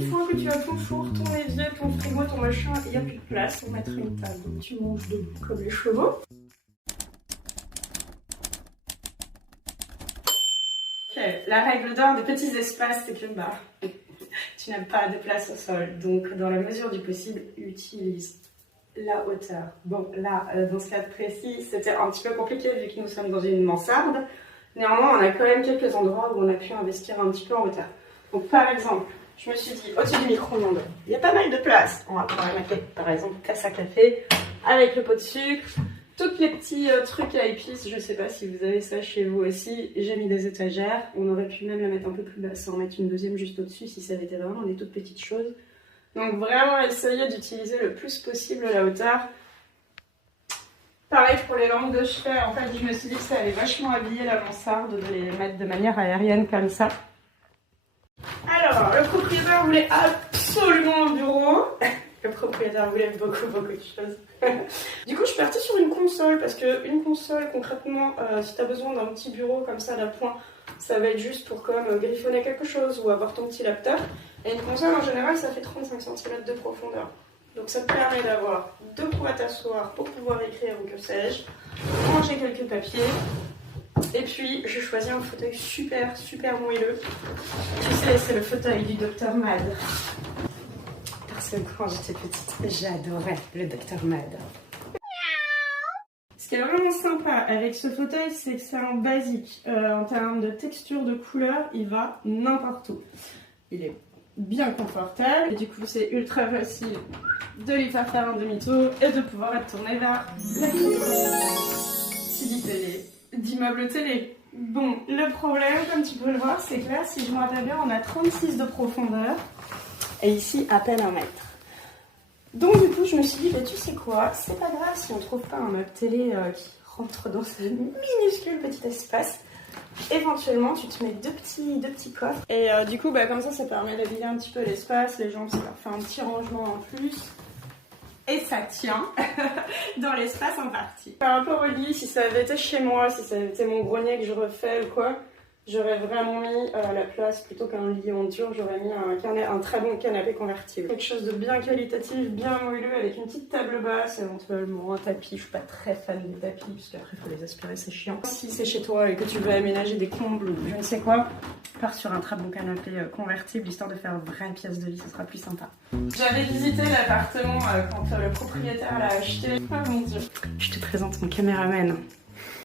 une fois que tu as ton four, ton évier, ton frigo, ton machin, il n'y a plus de place pour mettre une table. Donc tu manges debout comme les chevaux. Ok, la règle d'or des petits espaces, c'est que tu n'as pas de place au sol. Donc dans la mesure du possible, utilise la hauteur. Bon, là, dans ce cas précis, c'était un petit peu compliqué vu que nous sommes dans une mansarde. Néanmoins, on a quand même quelques endroits où on a pu investir un petit peu en hauteur. Donc par exemple, je me suis dit, au-dessus du micro-ondes, il y a pas mal de place. On va pouvoir mettre par exemple tasse à café avec le pot de sucre, tous les petits trucs à épices. Je ne sais pas si vous avez ça chez vous aussi. J'ai mis des étagères. On aurait pu même la mettre un peu plus basse, en mettre une deuxième juste au-dessus si ça avait été vraiment des toutes petites choses. Donc vraiment essayer d'utiliser le plus possible la hauteur. Pareil pour les lampes de chevet, en fait je me suis dit que ça allait vachement habiller la mansarde de les mettre de manière aérienne comme ça. Alors, le propriétaire voulait absolument un bureau. Le propriétaire voulait beaucoup de choses. Du coup je suis partie sur une console parce qu'une console concrètement, si tu as besoin d'un petit bureau comme ça d'appoint, ça va être juste pour comme griffonner quelque chose ou avoir ton petit laptop. Et une console en général ça fait 35 cm de profondeur. Donc ça te permet d'avoir de quoi t'asseoir pour pouvoir écrire ou que sais-je, ranger quelques papiers. Et puis j'ai choisi un fauteuil super moelleux. Tu sais, c'est le fauteuil du Dr Mad. Parce que quand j'étais petite, j'adorais le Dr Mad. Ce qui est vraiment sympa avec ce fauteuil, c'est que c'est un basique. En termes de texture, de couleur, il va n'importe où. Il est bien confortable et du coup c'est ultra facile de lui faire un demi-tour et de pouvoir être tourné vers la télé, d'immeuble télé. Bon, le problème, comme tu peux le voir, c'est que là, si je me rappelle bien, on a 36 de profondeur et ici à peine 1 mètre. Donc du coup je me suis dit, bah, tu sais quoi, c'est pas grave si on trouve pas un meuble télé qui rentre dans ce minuscule petit espace. Éventuellement tu te mets deux petits coffres et du coup comme ça permet d'habiller un petit peu l'espace, les jambes ça leur fait un petit rangement en plus et ça tient dans l'espace en partie. Par rapport au lit, si ça avait été chez moi, si ça avait été mon grenier que je refais ou quoi, j'aurais vraiment mis à la place, plutôt qu'un lit en dur, j'aurais mis un très bon canapé convertible. Quelque chose de bien qualitatif, bien moelleux, avec une petite table basse, éventuellement un tapis. Je suis pas très fan des tapis, parce qu'après il faut les aspirer, c'est chiant. Si c'est chez toi et que tu veux aménager des combles ou je ne sais quoi, pars sur un très bon canapé convertible, histoire de faire une vraie pièce de lit, ce sera plus sympa. J'avais visité l'appartement quand le propriétaire l'a acheté. Oh mon dieu. Je te présente mon caméraman.